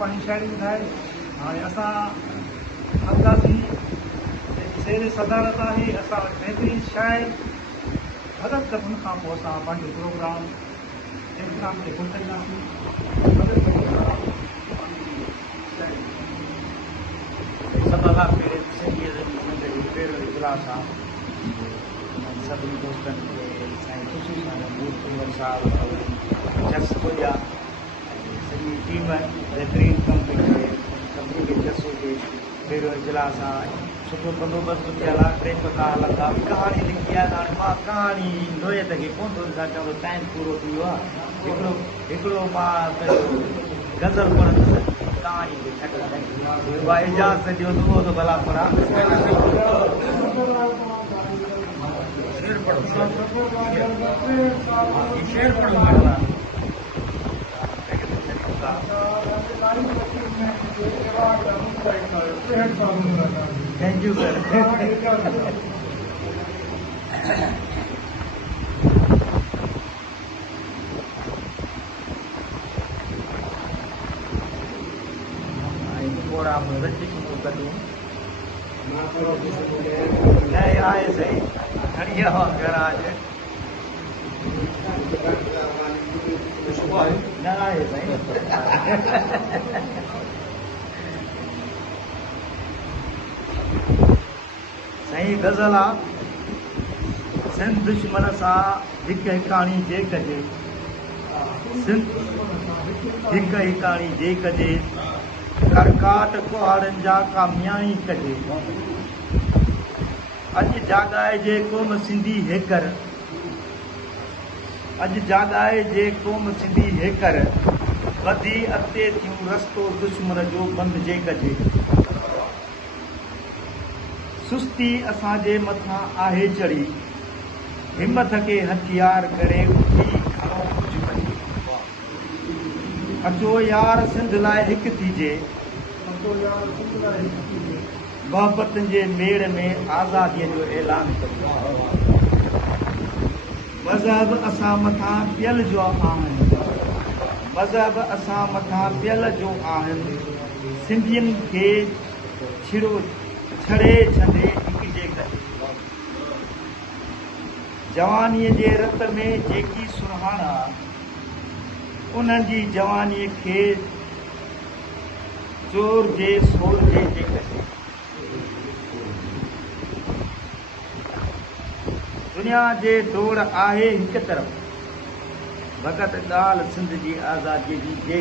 पंहिंजी शाइरी ॿुधाए। हाणे असां हलंदासीं शेर सदारत आहे असां वटि बहितरीन शाइर मदद त उन खां पोइ असां पंहिंजो प्रोग्राम खे पहुचाईंदासीं। सभु पहिरें सिंधीअ जी ज़िंदगी पहिरियों इजलास आहे। सभिनी दोस्तनि खे साईं ख़ुशी सां नूर कुंवर साहब जस खोलिया सॼी टीम बहितरीन कमु कई आहे। सभिनी खे जस हुजे। पहिरियों इजलास आहे, सुठो बंदोबस्तु थियल आहे। टे पका हलंदा। कहाणी लिखी आहे। हाणे मां कहाणी नोयत खे कोन थो ॾिसां, चवंदो टाइम पूरो थी वियो आहे। हिकिड़ो मां गज़ल पढ़ंदुसि कहाणी खे छॾे उहा इजाज़त ॾियो त उहो त भला पढ़ा। शेर पढ़ो थैंक यू सर। थोड़ा रचित करूं नहीं आए सही खड़िया घर आज न आए सही सही गज़ल आहे। सिंध दुश्मन सां हिकु हिकाणी जे कजे, सिंध हिकु हिकाणी जे कजे, करकाट कुहाड़नि जा कामयाई कजे। अॼु जाॻाइजे क़ौम सिंधी हेकर, अॼु जाॻाइजे क़ौम सिंधी हेकर, वधी अॻिते थियूं रस्तो दुश्मन जो बंदि जे कजे। सुस्ती असांजे मथां आहे चढ़ी, हिमत खे हथियार करे उथी घणो कुझु कजे। अचो यार सिंध लाइ हिकु थीजे, मोहबतनि जे मेड़ में आज़ादीअ जो ऐलान कजे। मज़हब असां मथां पियल जो आहिनि, मज़हब असां मथां पियल जो आहिनि। सिंधियुनि खे छड़े छॾे हिक जे करे। जवानीअ जे रत में जेकी सुरहाणा, उन्हनि जी जवानीअ खे चोर जे सोर जे करे। दुनिया जे दौड़ आहे हिकु तरफ़, भगत ॻाल्हि सिंध जी आज़ादीअ जी जे